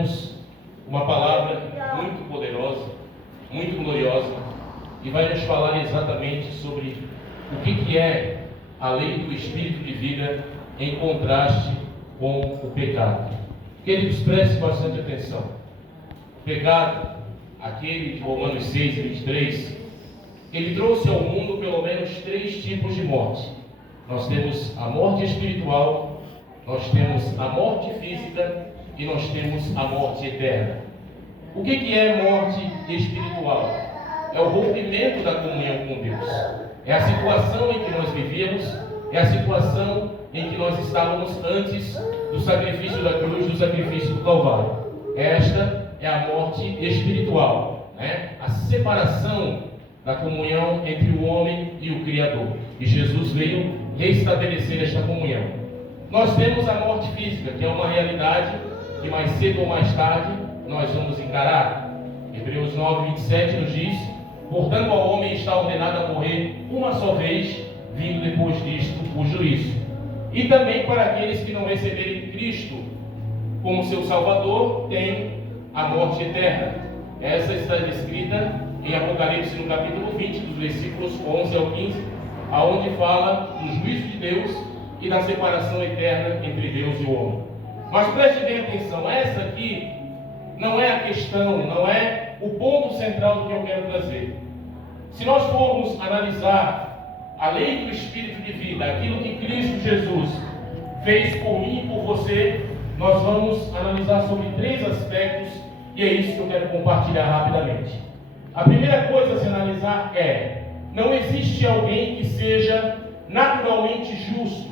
temos uma palavra muito poderosa, muito gloriosa, e vai nos falar exatamente sobre o que é a lei do Espírito de vida em contraste com o pecado. Queridos, preste bastante atenção. O pecado, aquele de Romanos 6, 23, ele trouxe ao mundo pelo menos 3 tipos de morte. Nós temos a morte espiritual, nós temos a morte física e nós temos a morte eterna. O que é morte espiritual? É o rompimento da comunhão com Deus. É a situação em que nós vivíamos, é a situação em que nós estávamos antes do sacrifício da cruz, do sacrifício do Calvário. Esta é a morte espiritual, né? A separação da comunhão entre o homem e o Criador. E Jesus veio restabelecer esta comunhão. Nós temos a morte física, que é uma realidade que mais cedo ou mais tarde nós vamos encarar. Hebreus 9, 27 nos diz: portanto, ao homem está ordenado a morrer uma só vez, vindo depois disto o juízo. E também para aqueles que não receberem Cristo como seu Salvador, tem a morte eterna. Essa está descrita em Apocalipse no capítulo 20, dos versículos 11 ao 15, aonde fala do juízo de Deus e da separação eterna entre Deus e o homem. Mas preste bem atenção, essa aqui não é a questão, não é o ponto central do que eu quero trazer. Se nós formos analisar a lei do Espírito de vida, aquilo que Cristo Jesus fez por mim e por você, nós vamos analisar sobre 3 aspectos, e é isso que eu quero compartilhar rapidamente. A primeira coisa a se analisar é: não existe alguém que seja naturalmente justo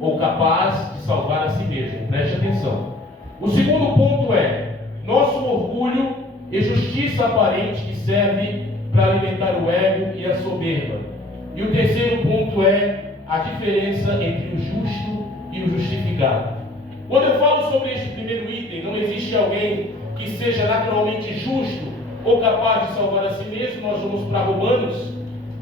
ou capaz de salvar a si mesmo. Preste atenção. O segundo ponto é: nosso orgulho e justiça aparente que serve para alimentar o ego e a soberba. E o terceiro ponto é a diferença entre o justo e o justificado. Quando eu falo sobre este primeiro item, não existe alguém que seja naturalmente justo ou capaz de salvar a si mesmo, nós vamos para Romanos,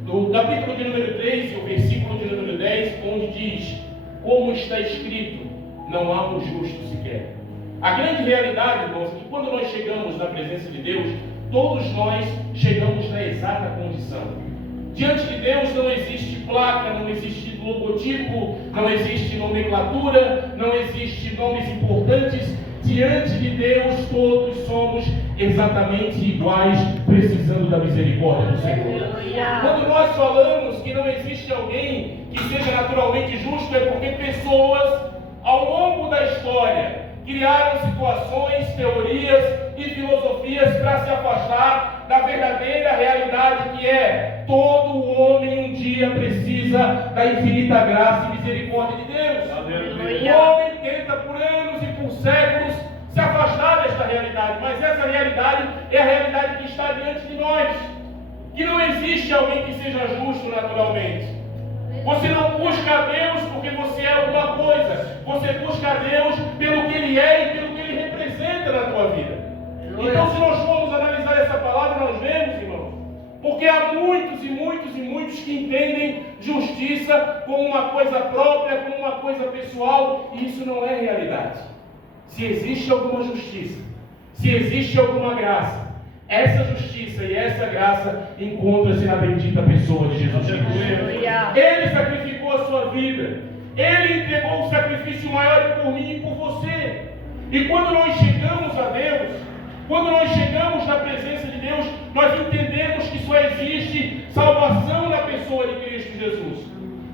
no capítulo de número 3, e o versículo de número 10, onde diz: como está escrito, não há um justo sequer. A grande realidade, irmãos, é que quando nós chegamos na presença de Deus, todos nós chegamos na exata condição. Diante de Deus não existe placa, não existe logotipo, não existe nomenclatura, não existe nomes importantes. Diante de Deus todos somos exatamente iguais, precisando da misericórdia do Senhor. Quando nós falamos que não existe alguém que seja naturalmente justo, é porque pessoas ao longo da história criaram situações, teorias e filosofias para se afastar da verdadeira realidade que é: todo homem um dia precisa da infinita graça e misericórdia de Deus. O homem tenta por anos e por séculos se afastar desta realidade, mas essa realidade é a realidade que está diante de nós, que não existe alguém que seja justo naturalmente. Você não busca a Deus porque você é alguma coisa, você busca a Deus pelo que Ele é e pelo que Ele representa na tua vida. Então, se nós formos analisar essa palavra, nós vemos, irmãos, porque há muitos e muitos e muitos que entendem justiça como uma coisa própria, como uma coisa pessoal, e isso não é realidade. Se existe alguma justiça, se existe alguma graça, essa justiça e essa graça encontra-se na bendita pessoa de Jesus Cristo. Ele sacrificou a sua vida, Ele entregou o sacrifício maior por mim e por você. E quando nós chegamos a Deus, quando nós chegamos na presença de Deus, nós entendemos que só existe salvação na pessoa de Cristo Jesus.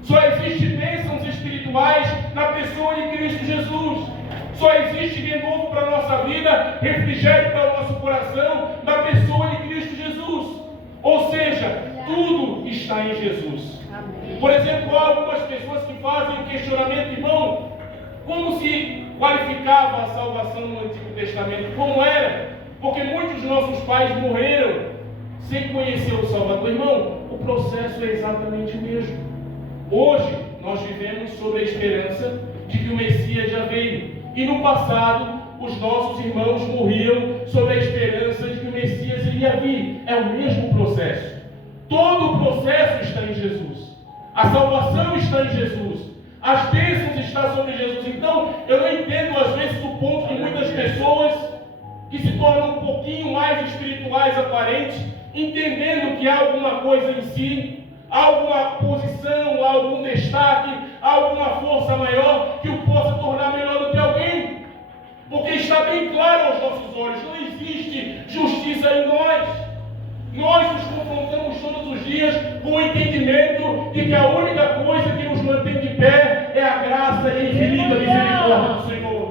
Só existe bênçãos espirituais na pessoa de Cristo Jesus. Só existe renovo para a nossa vida, refrigério para o nosso coração, na pessoa de Cristo Jesus. Ou seja, tudo está em Jesus. Por exemplo, há algumas pessoas que fazem o questionamento: irmão, como se qualificava a salvação no Antigo Testamento? Como era? Porque muitos de nossos pais morreram sem conhecer o Salvador. Irmão, o processo é exatamente o mesmo. Hoje, nós vivemos sobre a esperança de que o Messias já veio. E no passado, os nossos irmãos morriam sobre a esperança de que o Messias iria vir. É o mesmo processo. Todo o processo está em Jesus. A salvação está em Jesus. As bênçãos estão sobre Jesus. Então, eu não entendo às vezes o ponto de muitas pessoas que se tornam um pouquinho mais espirituais aparentes, entendendo que há alguma coisa em si, há alguma posição, há algum destaque, há alguma força maior que o possa tornar melhor do que alguém. Porque está bem claro aos nossos olhos, não existe justiça em nós. Nós nos confrontamos todos os dias com o entendimento de que a única coisa que nos mantém de pé é a graça e a infinita misericórdia do Senhor.